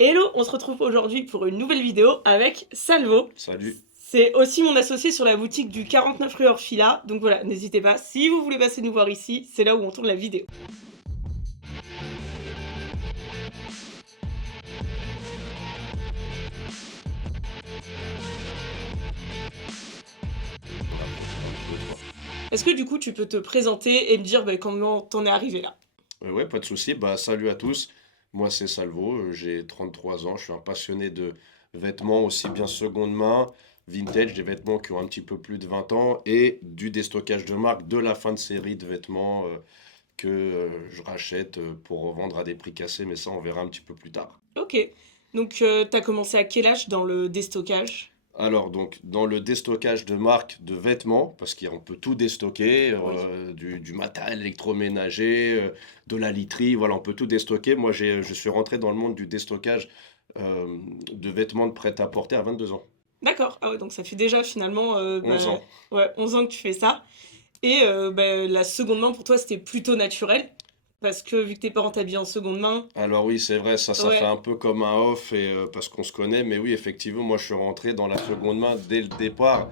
Hello, on se retrouve aujourd'hui pour une nouvelle vidéo avec Salvo. Salut. C'est aussi mon associé sur la boutique du 49 rue Orfila. Donc voilà, n'hésitez pas, si vous voulez passer nous voir ici, c'est là où on tourne la vidéo. Est-ce que du coup tu peux te présenter et me dire comment t'en es arrivé là? Ouais, pas de souci. Salut à tous. Moi, c'est Salvo. J'ai 33 ans. Je suis un passionné de vêtements, aussi bien seconde main, vintage, des vêtements qui ont un petit peu plus de 20 ans, et du déstockage de marque de la fin de série de vêtements que je rachète pour revendre à des prix cassés. Mais ça, on verra un petit peu plus tard. Ok, donc t'as commencé à quel âge dans le déstockage? Alors, donc, dans le déstockage de marque de vêtements, parce qu'on peut tout déstocker, Oui. du matériel électroménager, de la literie, voilà, on peut tout déstocker. Moi, je suis rentré dans le monde du déstockage de vêtements de prêt-à-porter à 22 ans. D'accord, ah ouais, donc ça fait déjà finalement 11 ans. ouais, 11 ans que tu fais ça. Et la seconde main pour toi c'était plutôt naturel, parce que vu que tes parents t'habillaient en seconde main, Alors oui, c'est vrai, ça fait ouais, un peu comme un off et parce qu'on se connaît, mais oui, effectivement, moi, je suis rentré dans la seconde main dès le départ.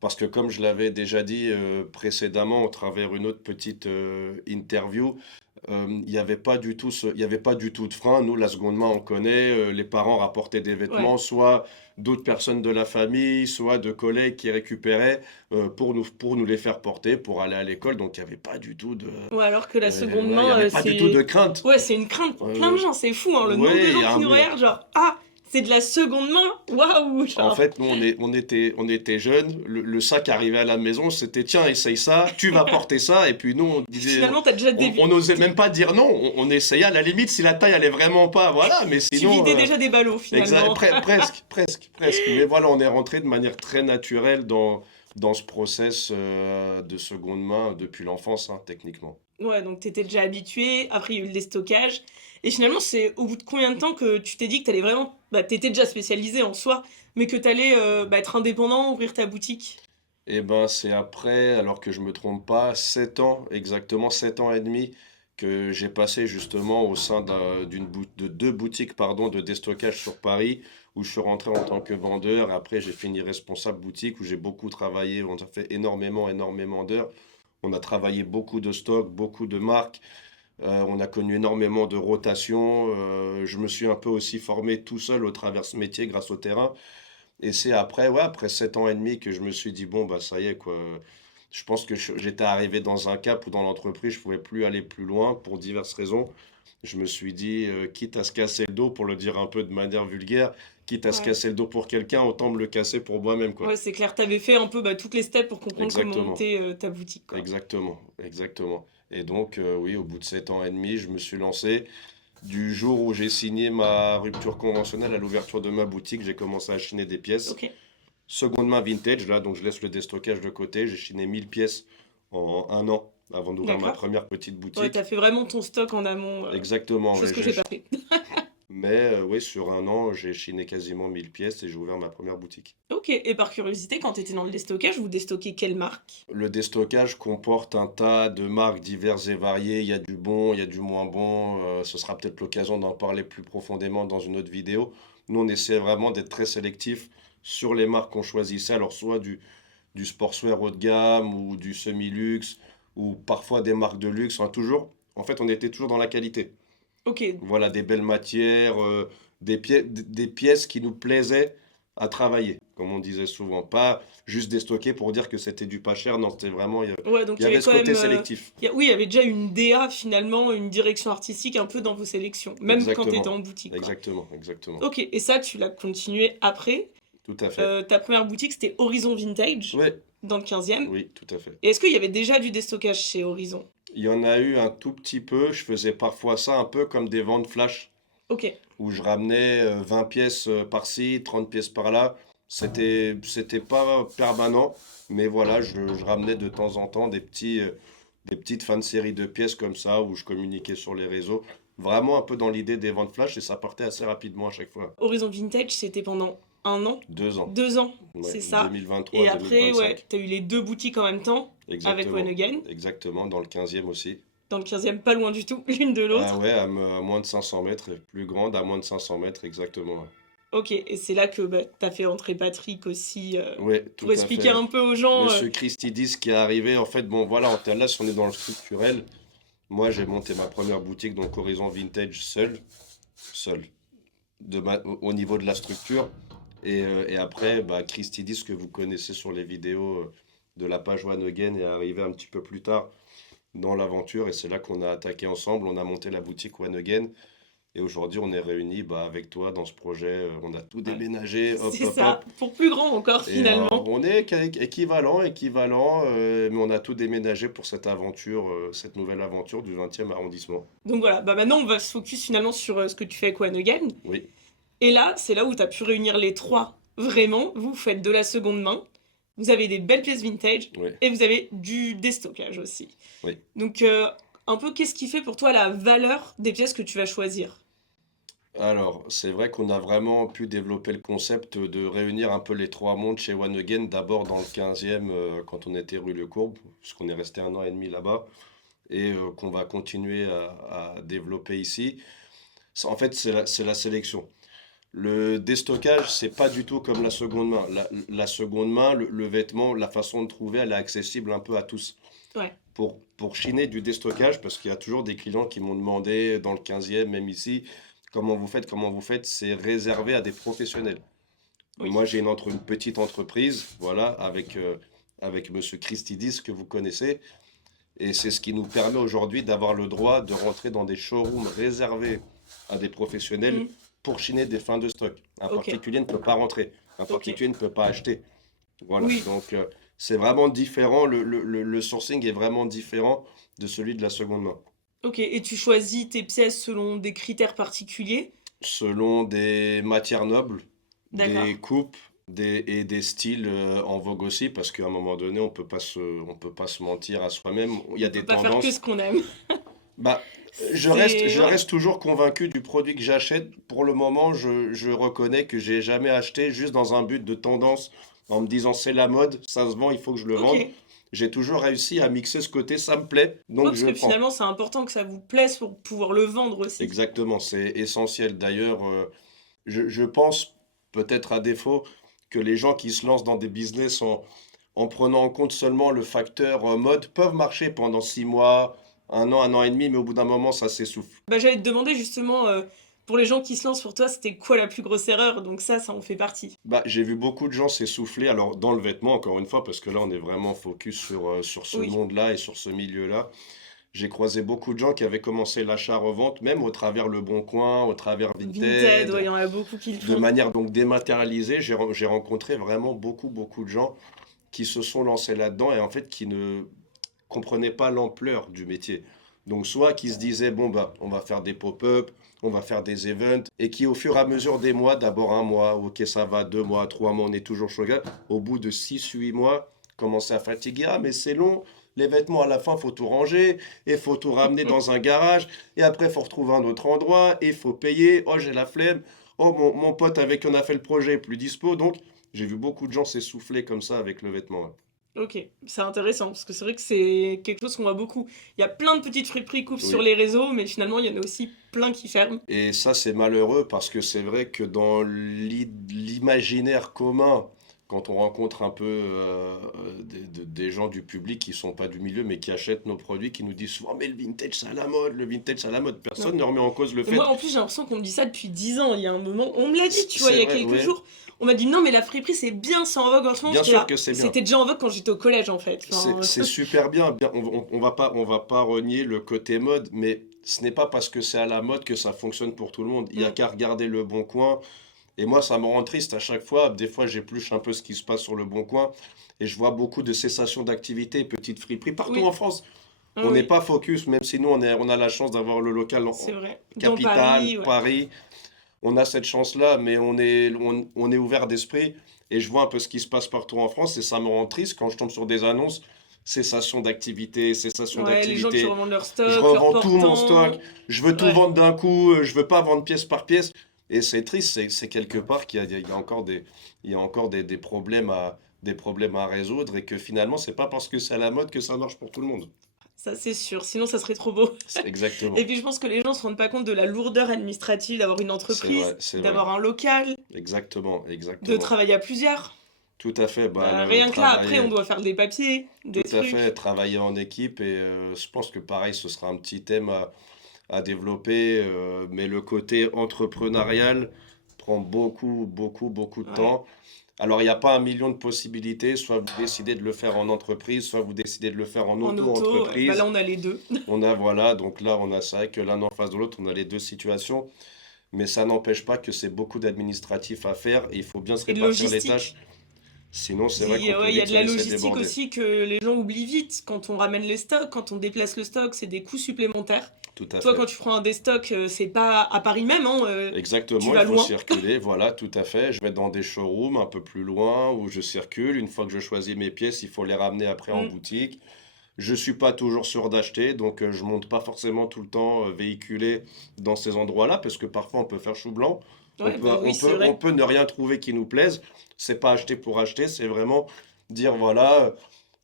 Parce que comme je l'avais déjà dit précédemment au travers une autre petite interview, il n'y avait pas du tout il y avait pas du tout de frein. Nous, la seconde main, on connaît, les parents rapportaient des ouais. vêtements, soit d'autres personnes de la famille, soit de collègues qui récupéraient pour nous les faire porter, pour aller à l'école. Donc, il n'y avait pas du tout de, Ouais, alors que la seconde ouais, il y main, avait pas du tout de c'est... crainte. Ouais, c'est une crainte pour plein de gens, c'est fou, hein, le nombre de Ouais, gens qui nous regardent, genre, ah, c'est de la seconde main, waouh, en genre. fait, nous, on était jeunes. Le sac arrivait à la maison, c'était tiens, essaye ça, tu vas porter ça. Et puis nous, on disait, Finalement, t'as déjà on n'osait même pas dire non. On essayait à la limite si la taille allait vraiment pas, voilà. Mais tu sinon, vidais déjà des ballots, finalement. presque. Mais voilà, on est rentré de manière très naturelle dans ce process de seconde main depuis l'enfance, hein, techniquement. Ouais, donc t'étais déjà habitué, après il y a eu le déstockage, et finalement, c'est au bout de combien de temps que tu t'es dit que t'allais vraiment... Bah, t'étais déjà spécialisé en soi, mais que t'allais être indépendant, ouvrir ta boutique? Eh ben, c'est après, alors que je me trompe pas, 7 ans, exactement 7 ans et demi, que j'ai passé justement au sein de deux boutiques, pardon, de déstockage sur Paris, où je suis rentré en tant que vendeur. Après, j'ai fini responsable boutique, où j'ai beaucoup travaillé. On a fait énormément d'heures. On a travaillé beaucoup de stocks, beaucoup de marques. On a connu énormément de rotations. Je me suis un peu aussi formé tout seul au travers ce métier grâce au terrain. Et c'est après, ouais, après 7 ans et demi que je me suis dit, bon, bah ça y est, quoi. Je pense que j'étais arrivé dans un cap où dans l'entreprise, je pouvais plus aller plus loin pour diverses raisons. Je me suis dit, quitte à se casser le dos, pour le dire un peu de manière vulgaire, quitte à se Ouais. casser le dos pour quelqu'un, autant me le casser pour moi-même, quoi. Ouais, c'est clair, t'avais fait un peu toutes les steps pour comprendre comment Exactement, monter ta boutique, quoi. exactement. Et donc, oui, au bout de 7 ans et demi, je me suis lancé. Du jour où j'ai signé ma rupture conventionnelle à l'ouverture de ma boutique, j'ai commencé à chiner des pièces. Ok, Seconde main vintage, là, donc je laisse le déstockage de côté. J'ai chiné 1000 pièces en un an avant d'ouvrir ma d'accord. première petite Ouais, t'as boutique. fait vraiment ton stock en amont, Exactement, chose ouais, que j'ai pas fait. mais oui, sur un an, j'ai chiné quasiment 1000 pièces et j'ai ouvert ma première boutique. Ok, et par curiosité, quand t'étais dans le déstockage, vous déstockez quelle marque? Le déstockage comporte un tas de marques diverses et variées. Il y a du bon, il y a du moins bon. Ce sera peut-être l'occasion d'en parler plus profondément dans une autre vidéo. Nous, on essaie vraiment d'être très sélectif sur les marques qu'on choisissait. Alors, soit du sportswear haut de gamme ou du semi-luxe ou parfois des marques de luxe. Enfin, toujours, en fait, on était toujours dans la qualité. Ok, Voilà, des belles matières, des pièces qui nous plaisaient à travailler, comme on disait souvent. Pas juste déstocker pour dire que c'était du pas cher. Non, c'était vraiment, ouais, donc il y il y avait avait ce quand côté même... sélectif. oui, il y avait déjà une DA finalement, une direction artistique un peu dans vos sélections, même quand t'étais Exactement, en boutique, quoi. exactement. Ok, et ça, tu l'as continué après. Tout à fait. Ta première boutique, c'était Horizon Vintage, Oui, dans le 15e. oui, tout à fait. Et est-ce qu'il y avait déjà du déstockage chez Horizon? Il y en a eu un tout petit peu. Je faisais parfois ça un peu comme des ventes flash, Ok, où je ramenais 20 pièces par-ci, 30 pièces par-là. C'était pas permanent, mais voilà, je ramenais de temps en temps des petites fins de série de pièces comme ça, où je communiquais sur les réseaux. Vraiment un peu dans l'idée des ventes flash, et ça partait assez rapidement à chaque fois. Horizon Vintage, c'était pendant un an, 2 ans, 2 ans, ouais, c'est ça. 2023 Et à après, ouais, 25. t'as eu les deux boutiques en même temps, avec One Exactement, Again. exactement, dans le 15e aussi. dans le 15e, pas loin du tout, l'une de Ah l'autre. ouais, à moins de 500 mètres, et plus grande, à moins de 500 mètres, exactement. Ouais, Ok, et c'est là que bah, t'as fait entrer Patrick aussi, ouais, tout pour à expliquer fait. un peu aux gens. Monsieur Christidis qui est arrivé, en fait, bon voilà, là, si on est dans le structurel, moi j'ai monté ma première boutique, donc Horizon Vintage seul, au niveau de la structure. Et après, bah, Christidis, que vous connaissez sur les vidéos de la page One Again, est arrivé un petit peu plus tard dans l'aventure, et c'est là qu'on a attaqué ensemble, on a monté la boutique One Again. Et aujourd'hui, on est réunis bah, avec toi dans ce projet. On a tout Ouais, déménagé, hop, c'est hop, ça, hop. pour plus grand encore Et finalement. on est équivalent, mais on a tout déménagé pour cette aventure, cette nouvelle aventure du 20e arrondissement. Donc voilà, bah maintenant on va se focus finalement sur ce que tu fais avec One Again. Oui, Et là, c'est là où tu as pu réunir les trois. Vraiment, vous faites de la seconde main, vous avez des belles pièces vintage oui, et vous avez du déstockage aussi. oui. Donc un peu, qu'est-ce qui fait pour toi la valeur des pièces que tu vas choisir? Alors, c'est vrai qu'on a vraiment pu développer le concept de réunir un peu les trois mondes chez One Again. D'abord dans le 15e, quand on était rue Le Courbe, puisqu'on est resté 1 an et demi là-bas, et qu'on va continuer à développer ici. En fait, c'est la sélection. Le déstockage, c'est pas du tout comme la seconde main. La seconde main, le vêtement, la façon de trouver, elle est accessible un peu à tous. Ouais, Pour chiner du déstockage, parce qu'il y a toujours des clients qui m'ont demandé dans le 15e, même ici, comment vous faites, c'est réservé à des professionnels. oui. Moi, j'ai une petite entreprise, voilà, avec Monsieur Christidis, que vous connaissez, et c'est ce qui nous permet aujourd'hui d'avoir le droit de rentrer dans des showrooms réservés à des professionnels Mm, pour chiner des fins de stock. Un ok, particulier ne peut pas rentrer. Un ok. particulier ne peut pas acheter. Voilà. Oui, Donc, c'est vraiment différent. Le sourcing est vraiment différent de celui de la seconde main. ok. Et tu choisis tes pièces selon des critères particuliers? Selon des matières nobles, D'accord. des coupes et des styles en vogue aussi, parce qu'à un moment donné, on peut pas se mentir à soi-même. Il y a On peut des pas faire que tendances. ce qu'on aime. Bah, C'est... je Ouais. reste toujours convaincu du produit que j'achète. Pour le moment, je reconnais que j'ai jamais acheté juste dans un but de tendance, en me disant c'est la mode, ça se vend, il faut que je le Ok. vende. J'ai toujours réussi à mixer ce côté, ça me plaît, Ouais, donc parce je que prends. finalement, c'est important que ça vous plaise pour pouvoir le vendre aussi. Exactement, c'est essentiel. D'ailleurs, je pense, peut-être à défaut, que les gens qui se lancent dans des business en prenant en compte seulement le facteur mode peuvent marcher pendant 6 mois, 1 an et demi, mais au bout d'un moment, ça s'essouffle. Bah, j'allais te demander justement, pour les gens qui se lancent pour toi, c'était quoi la plus grosse erreur? Donc ça en fait partie. Bah, j'ai vu beaucoup de gens s'essouffler, alors dans le vêtement, encore une fois, parce que là, on est vraiment focus sur ce Oui. monde-là et sur ce milieu-là. J'ai croisé beaucoup de gens qui avaient commencé l'achat-revente, même au travers Le Bon Coin, au travers Vinted, ouais, il Vinted, y en a beaucoup qui le de font. manière donc dématérialisée. J'ai rencontré vraiment beaucoup de gens qui se sont lancés là-dedans et en fait qui ne comprenaient pas l'ampleur du métier. Donc soit qui se disaient, bon, bah, on va faire des pop-up, on va faire des events, et qui au fur et à mesure des mois, d'abord 1 mois, ok ça va, 2 mois, 3 mois, on est toujours chaud, au bout de 6 8 mois, commençaient à fatiguer, ah mais c'est long, les vêtements à la fin, faut tout ranger, et faut tout ramener dans un garage, et après faut retrouver un autre endroit, et faut payer, oh j'ai la flemme, oh mon pote avec qui on a fait le projet est plus dispo, donc j'ai vu beaucoup de gens s'essouffler comme ça avec le vêtement. Ouais. Ok, c'est intéressant, parce que c'est vrai que c'est quelque chose qu'on voit beaucoup. Il y a plein de petites friperies coupes sur Oui. les réseaux, mais finalement, il y en a aussi plein qui ferment. Et ça, c'est malheureux parce que c'est vrai que dans l'imaginaire commun, quand on rencontre un peu des gens du public qui sont pas du milieu mais qui achètent nos produits, qui nous disent souvent, mais le vintage, c'est à la mode, le vintage, c'est à la mode. Ouais. Personne ne remet en cause le Et moi, fait. en plus, j'ai l'impression qu'on me dit ça depuis 10 ans. Il y a un moment, on me l'a dit, tu vois, il y C'est a vrai, quelques ouais. jours. On m'a dit non, mais la friperie, c'est bien, c'est en vogue en ce moment. Bien J'étais sûr là. que c'est bien. C'était déjà en vogue quand j'étais au collège, en fait. Enfin, C'est super bien. On va pas renier le côté mode, mais ce n'est pas parce que c'est à la mode que ça fonctionne pour tout le monde. Il y a mm, qu'à regarder Le Bon Coin. Et moi, ça me rend triste à chaque fois. Des fois, j'épluche un peu ce qui se passe sur Le Bon Coin et je vois beaucoup de cessations d'activité, petites friperies partout en oui, France. ah On n'est oui, pas focus, même si nous, on a la chance d'avoir le local c'est vrai. Dans capitale, Paris, ouais. Paris. On a cette chance-là, mais on est ouvert d'esprit et je vois un peu ce qui se passe partout en France et ça me rend triste quand je tombe sur des annonces. Cessation d'activité, cessation Ouais, les gens qui d'activité. revendent leur Je stock, leur revends tout mon stock. portant. Je veux tout Ouais. vendre d'un coup. Je veux pas vendre pièce par pièce. Et c'est triste. C'est quelque part qu'il y a encore il y a encore des problèmes à résoudre et que finalement, c'est pas parce que c'est à la mode que ça marche pour tout le monde. Ça, c'est sûr. Sinon, ça serait trop beau. Et Exactement. puis, je pense que les gens se rendent pas compte de la lourdeur administrative d'avoir une C'est vrai, entreprise, c'est vrai. d'avoir un local, Exactement, de exactement. travailler à plusieurs. Tout à fait. Bah, Bah, le rien que là, après, on travailler, doit faire des papiers, des tout à fait, trucs. travailler en équipe et je pense que pareil, ce sera un petit thème à développer, mais le côté entrepreneurial prend beaucoup, beaucoup, beaucoup de Ouais. temps. Alors, il n'y a pas un million de possibilités. Soit vous décidez de le faire en entreprise, soit vous décidez de le faire en En auto, ouais. Bah là, auto-entreprise. on a les deux. On a, voilà, donc là, on a, c'est vrai que l'un en face de l'autre, on a les deux situations. Mais ça n'empêche pas que c'est beaucoup d'administratifs à faire et il faut bien se Et de répartir les tâches. logistique. Sinon, c'est vrai qu'on peut Ouais, il y a vite de se la laisser logistique déborder. aussi que les gens oublient vite. Quand on ramène les stocks, quand on déplace le stock, c'est des coûts supplémentaires. Tout à Toi, quand fait. tu prends un des stocks, c'est pas à Paris même, hein, tu Exactement, il vas faut loin. circuler, voilà, tout à fait. Je vais dans des showrooms un peu plus loin où je circule. Une fois que je choisis mes pièces, il faut les ramener après en Mm. boutique. Je suis pas toujours sûr d'acheter, donc je monte pas forcément tout le temps véhiculé dans ces endroits-là parce que parfois on peut faire chou blanc. Ouais, bah oui, c'est On vrai. peut ne rien trouver qui nous plaise. C'est pas acheter pour acheter, c'est vraiment dire voilà,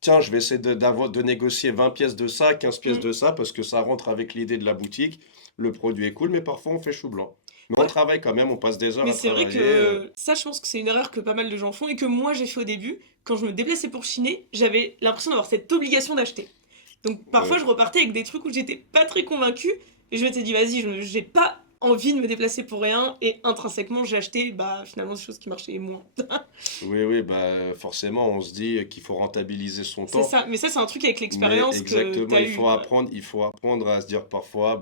tiens, je vais essayer de négocier 20 pièces de ça, 15 pièces Mm. de ça parce que ça rentre avec l'idée de la boutique. Le produit est cool, mais parfois on fait chou blanc. Mais on Ouais, travaille quand même, on passe des heures mais à c'est vrai travailler. que ça, je pense que c'est une erreur que pas mal de gens font et que moi j'ai fait au début. Quand je me déplaçais pour chiner, j'avais l'impression d'avoir cette obligation d'acheter. Donc parfois Ouais. je repartais avec des trucs où j'étais pas très convaincue et je m'étais dit vas-y, j'ai pas envie de me déplacer pour rien et intrinsèquement j'ai acheté bah finalement des choses qui marchaient moins. Oui, oui, bah forcément, on se dit qu'il faut rentabiliser son C'est temps. ça, mais ça c'est un truc avec Mais l'expérience que exactement, t'as eu quoi. il faut apprendre à se dire parfois,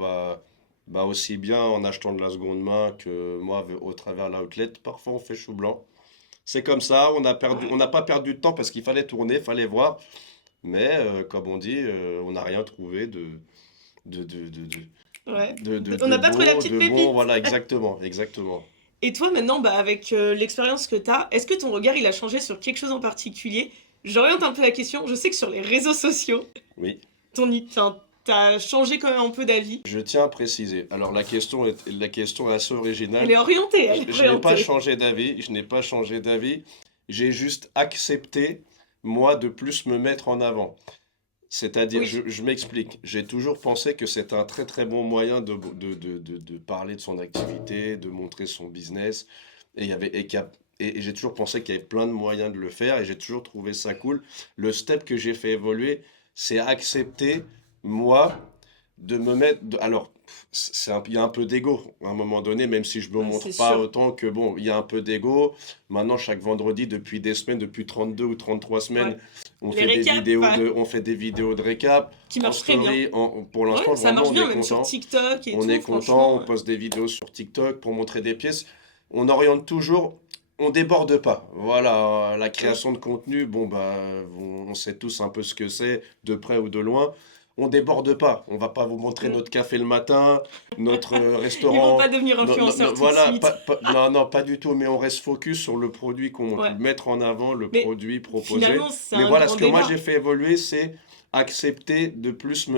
bah aussi bien en achetant de la seconde main que moi au travers l'outlet, parfois on fait chou blanc. C'est comme ça, on Ouais, n'a pas perdu de temps parce qu'il fallait tourner, fallait voir, mais comme on dit, on n'a rien trouvé de, de, de, de, ouais. On de n'a pas trouvé la beau, petite de bon, pépite. voilà, exactement, exactement. Et toi maintenant, bah, avec l'expérience que t'as, est-ce que ton regard il a changé sur quelque chose en particulier? J'oriente un peu la question, je sais que sur les réseaux sociaux, Oui. enfin, t'as changé quand même un peu d'avis. Je tiens à préciser. Alors la question est assez Elle originale. est orientée, elle est Je n'ai pas orientée. changé d'avis, je n'ai pas changé d'avis. J'ai juste accepté, moi, de plus me mettre en avant. C'est-à-dire, Oui, je m'explique. J'ai toujours pensé que c'était un très très bon moyen de parler de son activité, de montrer son business. Et, il y avait, et, qu'il y a- et j'ai toujours pensé qu'il y avait plein de moyens de le faire et j'ai toujours trouvé ça cool. Le step que j'ai fait évoluer, c'est accepter, moi, de me mettre. Alors, il y a un peu d'ego à un moment donné, même si je me bah, montre c'est pas sûr. autant que bon, il y a un peu d'ego. Maintenant, chaque vendredi, depuis des semaines, depuis 32 ou 33 Ouais. semaines, Les récaps, on fait des vidéos de récap qui en marchent très bien. story. Pour Ouais, l'instant, ça vraiment, marche on bien, est même sur content. TikTok et On tout, est content, franchement. on poste des vidéos sur TikTok pour montrer des pièces. On oriente toujours, on déborde pas. Voilà, la Mm. création de contenu, bon bah, on sait tous un peu ce que c'est, de près ou de loin. On déborde pas. On va pas vous montrer Mm. notre café le matin, notre Ils vont restaurant. pas devenir influenceurs tout de Voilà, suite. non, non, pas du tout. Mais on reste focus sur le produit qu'on montre, Ouais. mettre en avant le Mais produit proposé. finalement, c'est Mais un voilà, ce grand que moi j'ai débat. fait évoluer, c'est accepter de plus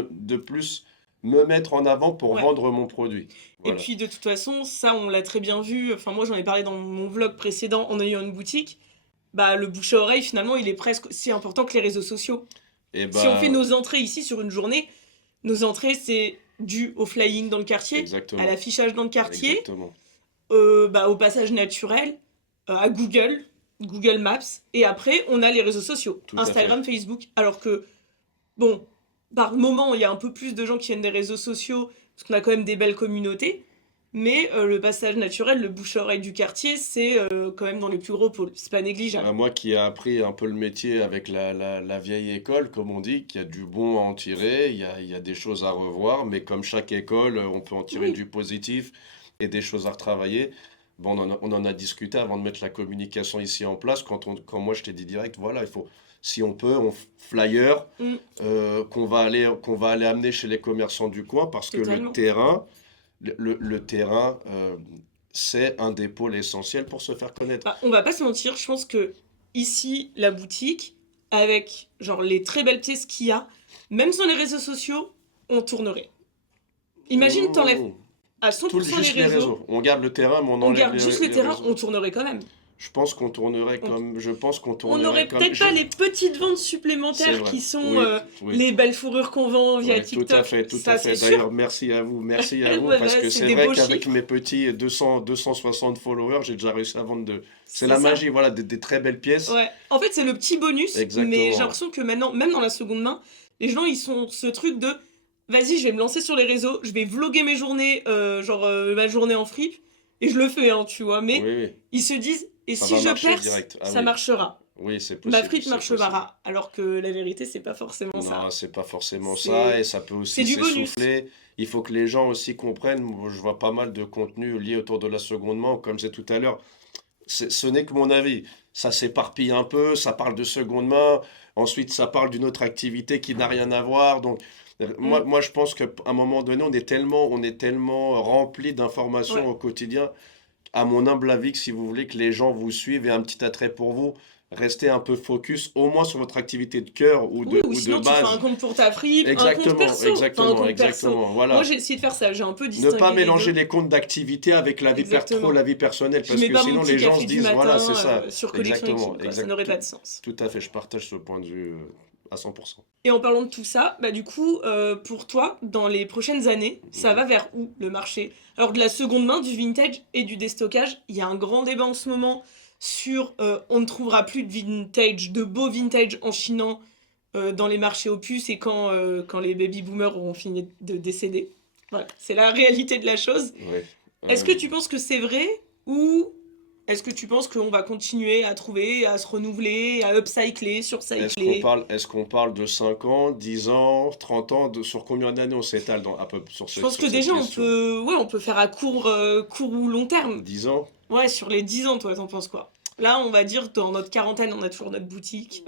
me mettre en avant pour Ouais. vendre mon produit. Et Voilà. puis de toute façon, ça on l'a très bien vu. Enfin, moi j'en ai parlé dans mon vlog précédent en ayant une boutique. Bah, le bouche à oreille, finalement, il est presque aussi important que les réseaux sociaux. Et Si on fait bah, nos entrées ici sur une journée, nos entrées, c'est dû au flying dans le quartier, à exactement, l'affichage dans le quartier, exactement, bah, au passage naturel, à Google, Google Maps, et après, on a les réseaux sociaux, tout à fait. Instagram, Facebook. Alors que, bon, par moment, il y a un peu plus de gens qui viennent des réseaux sociaux, parce qu'on a quand même des belles communautés, mais le passage naturel, le bouche-à-oreille du quartier, c'est quand même dans les plus gros pôles. C'est pas négligeable. Moi qui ai appris un peu le métier avec la vieille école, comme on dit, qu'il y a du bon à en tirer, il y a des choses à revoir, mais comme chaque école, on peut en tirer Oui, du positif et des choses à retravailler. Bon, on en a discuté avant de mettre la communication ici en place, quand moi je t'ai dit direct, voilà, il faut, si on peut, flyer, mm, qu'on va aller amener chez les commerçants du coin, parce que totalement. le terrain, c'est un des pôles essentiels pour se faire connaître. Bah, on va pas se mentir, je pense que ici, la boutique, avec genre les très belles pièces qu'il y a, même sur les réseaux sociaux, on tournerait. Imagine, t'enlèves Mmh. à 100% les Juste les réseaux, réseaux. On garde le terrain, mais on on enlève garde juste les les terrains, réseaux. on tournerait quand même. Je pense qu'on tournerait On comme, je pense qu'on on tournerait n'aurait comme, peut-être pas les petites ventes c'est supplémentaires vrai. qui sont Oui, oui. les belles fourrures qu'on vend via Oui, tout à TikTok, fait, tout à ça c'est fait. sûr. D'ailleurs, merci à vous, parce Voilà, que c'est c'est des vrai beaux qu'avec mes chiffres, petits 260 followers, j'ai déjà réussi à vendre de... C'est c'est la ça. magie, voilà, des très belles pièces. Ouais. En fait, c'est le petit bonus, mais j'ai Exactement. l'impression que maintenant, même dans la seconde main, les gens ils sont ce truc de vas-y, je vais me lancer sur les réseaux, je vais vloguer mes journées, ma journée en fripe, et je le fais, hein, tu vois, Oui, mais oui, ils se disent et ça si va je marcher perce, direct. Ah ça oui, marchera. oui, c'est Ma possible, frite c'est possible. marchera. Alors que la vérité, c'est pas forcément Non, ça. c'est pas forcément ça, et C'est ça peut c'est aussi du bonus. s'essouffler. Il faut que les gens aussi comprennent. Moi, je vois pas mal de contenu lié autour de la seconde main, comme j'ai tout à l'heure. Ce n'est que mon avis. Ça s'éparpille un peu, ça parle de seconde main, ensuite ça parle d'une autre activité qui n'a rien à voir. Donc, Mm. moi je pense qu'à un moment donné, on est tellement rempli d'informations Ouais. au quotidien, à mon humble avis, que si vous voulez que les gens vous suivent et un petit attrait pour vous, restez un peu focus, au moins sur votre activité de cœur Oui, ou ou de sinon tu fais un base. compte pour ta fripe, un compte Exactement, perso. Enfin, un exactement, compte perso. exactement. Moi, Voilà. j'ai essayé de faire ça. J'ai un peu Ne pas distingué les mélanger deux. les comptes d'activité avec la vie Exactement. la vie personnelle, Je parce mets que pas mon sinon petit les gens se café du disent, voilà, c'est matin ça. sur Collection Exactement, King, quoi. Ça n'aurait pas de sens. tout à fait, je partage ce point de vue à 100%. Et en parlant de tout ça, bah du coup, pour toi, dans les prochaines années, ça Mhm. va vers où le marché? Alors de la seconde main, du vintage et du déstockage, il y a un grand débat en ce moment sur on ne trouvera plus de vintage, de beaux vintage en Chine dans les marchés aux puces et quand les baby boomers auront fini de décéder. Voilà, c'est la réalité de la chose. Ouais. Est-ce que tu penses que c'est vrai ou est-ce que tu penses qu'on va continuer à trouver, à se renouveler, à upcycler, surcycler? Est-ce qu'on parle de 5 ans, 10 ans, 30 ans, sur combien d'années on s'étale un peu Je pense que sur cette déjà question? on peut faire à court ou long terme. 10 ans? Ouais, sur les 10 ans, toi, t'en penses quoi? Là, on va dire dans notre quarantaine, on a toujours notre boutique.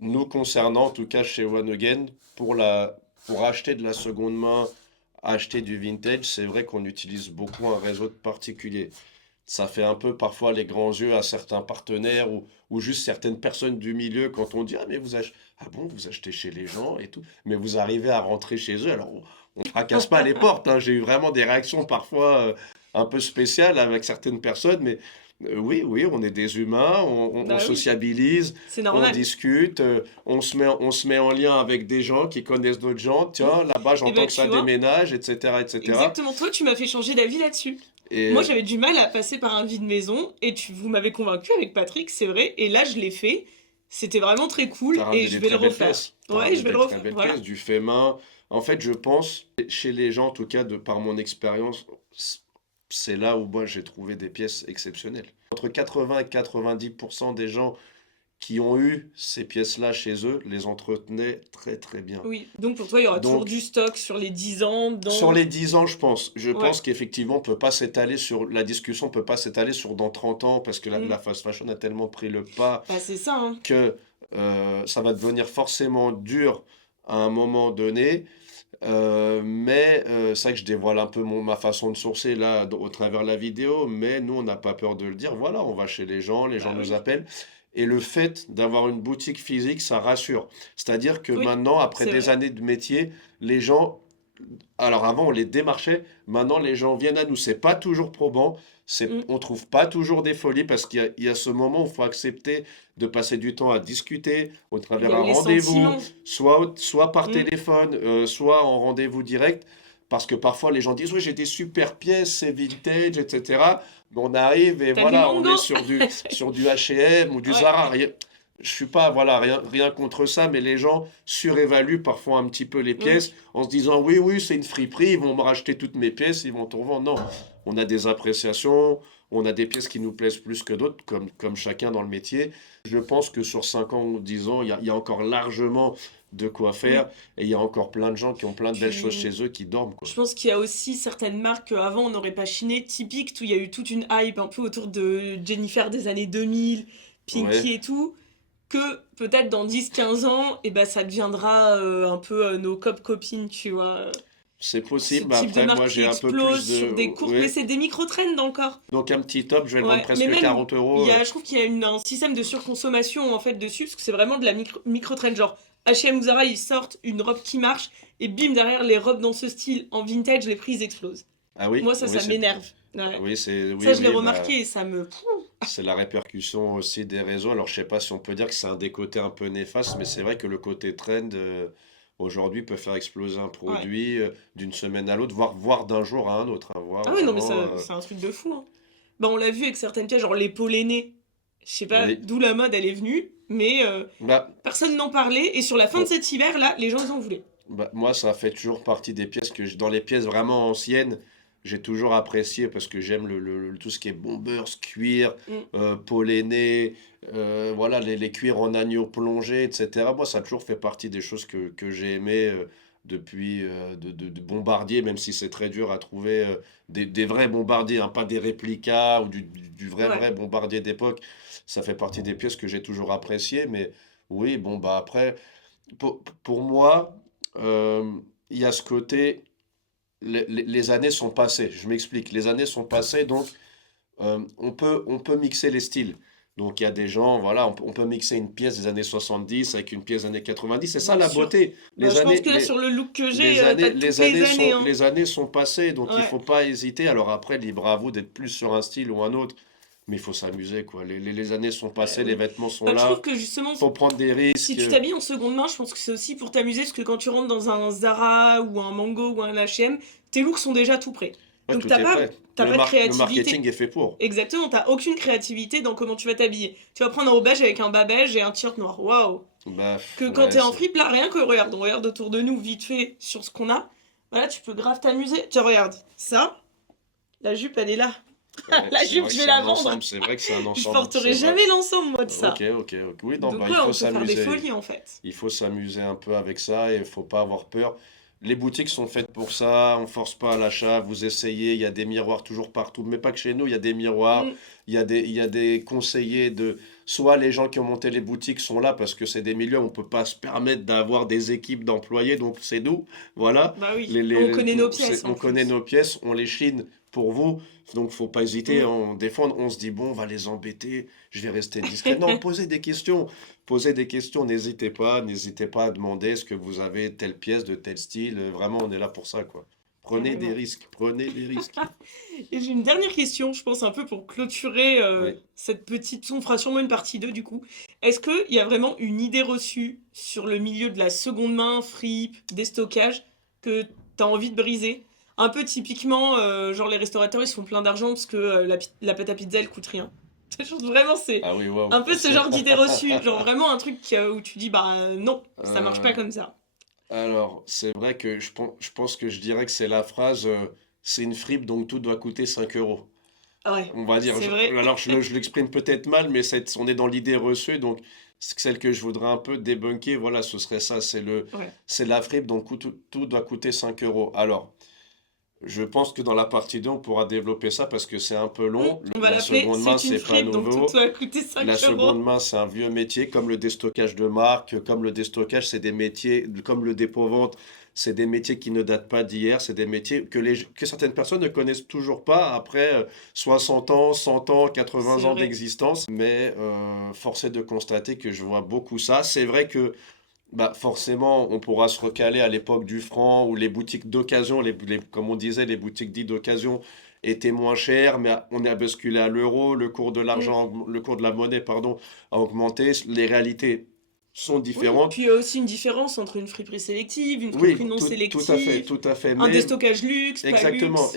Nous concernant, en tout cas chez One Again, pour acheter de la seconde main, acheter du vintage, c'est vrai qu'on utilise beaucoup un réseau de particuliers. Ça fait un peu parfois les grands yeux à certains partenaires ou juste certaines personnes du milieu quand on dit ah mais ah bon, vous achetez chez les gens et tout, mais vous arrivez à rentrer chez eux. Alors on ne fracasse pas les portes, hein. J'ai eu vraiment des réactions parfois un peu spéciales avec certaines personnes, mais oui, oui, on est des humains, on Bah oui, sociabilise, c'est on normal. discute, on se met en lien avec des gens qui connaissent d'autres gens. Mm. Tiens, là-bas Et j'entends bah que ça tu vois, déménage, etc., etc. exactement, toi, tu m'as fait changer d'avis là-dessus. Moi, Et j'avais du mal à passer par un vide-maison et vous m'avez convaincu avec Patrick, c'est vrai. Et là, je l'ai fait. C'était vraiment très cool t'as et ramené je des vais très le belles refaire. pièces. T'as Ouais, ramené je vais le des très refaire. belles pièces, Voilà. du fait main. En fait, je pense, chez les gens, en tout cas, de par mon expérience, c'est là où moi j'ai trouvé des pièces exceptionnelles. Entre 80 et 90% des gens qui ont eu ces pièces-là chez eux les entretenaient très très bien. Oui. Donc pour toi, il y aura toujours Donc, du stock sur les 10 ans sur dans. les 10 ans, je pense. Je Ouais. pense qu'effectivement, on peut pas s'étaler sur la discussion, peut pas s'étaler sur dans 30 ans parce que Mm. la fast fashion a tellement pris le pas Bah c'est ça, hein. que ça va devenir forcément dur à un moment donné. Mais c'est vrai que je dévoile un peu ma façon de sourcer là au travers de la vidéo, mais nous, on n'a pas peur de le dire. Voilà, on va chez les gens Bah nous oui. appellent. Et le fait d'avoir une boutique physique, ça rassure. C'est-à-dire que Oui, maintenant, après c'est des vrai. années de métier, les gens alors avant, on les démarchait. Maintenant, les gens viennent à nous. C'est pas toujours probant. Mm. On trouve pas toujours des folies parce il y a ce moment où il faut accepter de passer du temps à discuter au Il y travers a un les rendez-vous, sentiments. soit par Mm. téléphone, soit en rendez-vous direct. Parce que parfois, les gens disent, oui, j'ai des super pièces, c'est vintage, etc. Mais on arrive et T'as du voilà, on mango? est sur du H&M ou du Ouais. Zara. Je suis pas, voilà, rien contre ça, mais les gens surévaluent parfois un petit peu les Oui. pièces en se disant oui, oui, c'est une friperie, ils vont me racheter toutes mes pièces, ils vont tout revendre. Non, on a des appréciations, on a des pièces qui nous plaisent plus que d'autres, comme chacun dans le métier. Je pense que sur 5 ans ou 10 ans, il y a encore largement de quoi Mm. faire et il y a encore plein de gens qui ont plein de belles choses Puis chez eux qui dorment, quoi. je pense qu'il y a aussi certaines marques qu'avant on n'aurait pas chiné. Typique, où il y a eu toute une hype un peu autour de Jennifer des années 2000, Ouais, Pinky et tout, que peut-être dans 10 15 ans, et ben ça deviendra un peu nos copines, tu vois. c'est Ce possible, mais type de après, marque moi, qui j'ai un peu plus explose de... sur des courtes, mais Ouais. c'est des micro-trends encore. Donc un petit top, je vais le vendre Ouais, mais presque même, 40 euros. je trouve qu'il y a un système de surconsommation en fait dessus, parce que c'est vraiment de la micro-trend. Genre, H&M ou Zara, ils sortent une robe qui marche, et bim, derrière les robes dans ce style en vintage, les prix explosent. Ah oui, Moi, ça m'énerve. Ouais. oui, Ça, je l'ai oui, bah... remarqué et ça me. c'est la répercussion aussi des réseaux. Alors, je sais pas si on peut dire que c'est un des côtés un peu néfastes, mais c'est vrai que le côté trend, aujourd'hui, peut faire exploser un Ouais. produit d'une semaine à l'autre, voire d'un jour à un autre, hein, voire Ah oui, non, mais vraiment. ça, c'est un truc de fou, hein. Bah, on l'a vu avec certaines pièces, genre les polonais. Je sais pas Oui. d'où la mode elle est venue, mais Bah, personne n'en parlait. Et sur la fin de pour- cet hiver, là, les gens ils en voulaient. Bah, moi, ça fait toujours partie des pièces dans les pièces vraiment anciennes, j'ai toujours apprécié parce que j'aime tout ce qui est bombers, cuir, Mm. polléné, voilà, les cuirs en agneau plongé, etc. Moi, ça a toujours fait partie des choses que j'ai aimé depuis de bombardier, même si c'est très dur à trouver des vrais bombardiers, hein, pas des réplicas ou du Ouais. vrai bombardier d'époque. Ça fait partie des pièces que j'ai toujours appréciées, mais oui, bon, bah après. Pour moi, euh, il y a ce côté, les années sont passées. Je m'explique, les années sont passées, donc on peut mixer les styles. Donc il y a des gens, voilà, on peut mixer une pièce des années 70 avec une pièce des années 90. C'est ça Bien la sûr. beauté. Bah, je pense que là, sur le look que j'ai, t'as toutes les années, hein. Les années sont passées, donc il Ouais. faut pas hésiter. Alors après, libre à vous d'être plus sur un style ou un autre, mais il faut s'amuser, quoi. Les années sont Bah passées, les oui. vêtements sont Bah, je trouve là, que justement, faut prendre des si risques. tu t'habilles en seconde main, je pense que c'est aussi pour t'amuser, parce que quand tu rentres dans un Zara ou un Mango ou un H&M, tes looks sont déjà tout prêts. Ouais, Donc tout est prêt. t'as pas de Le marketing créativité. est fait pour. Exactement, t'as aucune créativité dans comment tu vas t'habiller. Tu vas prendre un haut beige avec un bas beige et un t-shirt noir. Waouh! Bah, Que quand ouais, t'es en c'est. fripe, là, rien que regarde, on regarde autour de nous vite fait sur ce qu'on a. Voilà, tu peux grave t'amuser. Tiens, regarde, ça, la jupe, elle est là. Ouais, La c'est jupe, vrai que je vais c'est la un vendre. ensemble, c'est vrai que c'est un Je ensemble, c'est porterai vrai. jamais l'ensemble, moi, de Ok, ça. ok, ok. Oui, non, bah, Donc il ouais, faut on peut faire des s'amuser. folies, en fait. Il faut s'amuser un peu avec ça et il faut pas avoir peur. Les boutiques sont faites pour ça, on force pas à l'achat, vous essayez, il y a des miroirs toujours partout, mais pas que chez nous, il y a des miroirs, Mm, il y a des conseillers de... Soit les gens qui ont monté les boutiques sont là parce que c'est des milieux où on peut pas se permettre d'avoir des équipes d'employés, donc c'est nous, voilà. bah oui, on connaît nos pièces, en On connaît plus. nos pièces, on les chine pour vous, donc faut pas hésiter, Mm. hein. Des fois on se dit, bon, on va les embêter, je vais rester discret. Non, posez des questions, n'hésitez pas à demander est-ce que vous avez telle pièce de tel style. Vraiment, on est là pour ça, quoi. Carrément. Prenez des risques. Et j'ai une dernière question, je pense un peu pour clôturer Oui. cette petite... On fera sûrement une partie 2 du coup. Est-ce qu'il y a vraiment une idée reçue sur le milieu de la seconde main, fripe, déstockage, que t'as envie de briser? Un peu typiquement, genre les restaurateurs ils se font plein d'argent parce que la pâte à pizza elle coûte rien. Vraiment c'est Ah oui, waouh. un peu ce genre d'idée reçue, genre vraiment un truc où tu dis bah non, ça marche pas Euh, comme ça. alors, c'est vrai que je pense que je dirais que c'est la phrase c'est une fripe, donc tout doit coûter 5 euros. Ouais, On va dire, c'est vrai. alors je l'exprime peut-être mal, mais on est dans l'idée reçue, donc celle que je voudrais un peu débunker, voilà, ce serait ça, Ouais. c'est la fripe, donc tout doit coûter 5 euros. Alors, je pense que dans la partie 2, on pourra développer ça parce que c'est un peu long. On va La l'appeler seconde main, c'est une c'est pas fripe donc tout nouveau. va coûter La 5 seconde euros. main, c'est un vieux métier, comme le déstockage de marque, comme le déstockage, c'est des métiers, comme le dépôt-vente, c'est des métiers qui ne datent pas d'hier, c'est des métiers que certaines personnes ne connaissent toujours pas après 60 ans, 100 ans, 80 C'est ans vrai. d'existence. Mais force est de constater que je vois beaucoup ça. C'est vrai que bah forcément, on pourra se recaler à l'époque du franc où les boutiques d'occasion, comme on disait, les boutiques dites d'occasion étaient moins chères, mais on a basculé à l'euro, le cours de Mm. l'argent, le cours de la monnaie, pardon, a augmenté. Les réalités sont Oui, différentes. puis il y a aussi une différence entre une friperie sélective, une friperie Oui, non sélective, tout à fait. un Mais déstockage luxe, pas luxe.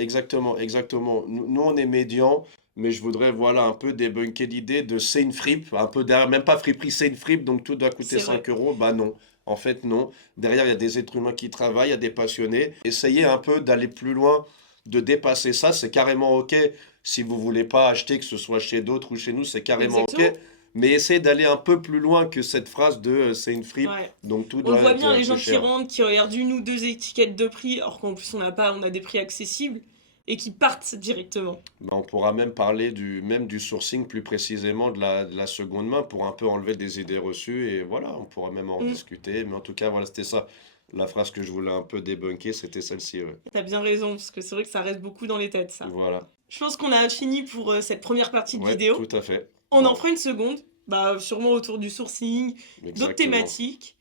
exactement. Nous, on est médian, mais je voudrais, voilà, un peu débunker l'idée de c'est une fripe, un peu derrière, même pas friperie, c'est une fripe, donc tout doit coûter C'est 5 vrai. euros. Bah non, en fait, non. Derrière, il y a des êtres humains qui travaillent, il y a des passionnés. Essayez un peu d'aller plus loin, de dépasser ça, c'est carrément OK. Si vous voulez pas acheter, que ce soit chez d'autres ou chez nous, c'est carrément OK. Exactement. Mais essayez d'aller un peu plus loin que cette phrase de c'est une fripe, Ouais. donc tout On le doit voit être bien, les peu gens qui cher. rentrent, qui regardent une ou deux étiquettes de prix, alors qu'en plus on a des prix accessibles, et qui partent directement. Ben, on pourra même parler même du sourcing plus précisément de la seconde main pour un peu enlever des idées reçues et voilà, on pourra même en Mm. rediscuter. Mais en tout cas, voilà, c'était ça. La phrase que je voulais un peu débunker, c'était celle-ci, ouais. T'as bien raison, parce que c'est vrai que ça reste beaucoup dans les têtes, ça. Voilà. Je pense qu'on a fini pour cette première partie de Ouais, tout vidéo. à fait. On en Bon, fera une seconde, bah, sûrement autour du sourcing, d'autres exactement. thématiques.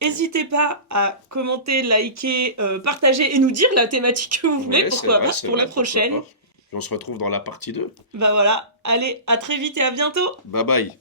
N'hésitez pas à commenter, liker, partager et nous dire la thématique que vous voulez, Ouais, pourquoi pas, c'est pour la vrai, pourquoi prochaine. pas. Puis on se retrouve dans la partie 2. Bah voilà, allez, à très vite et à bientôt! Bye bye.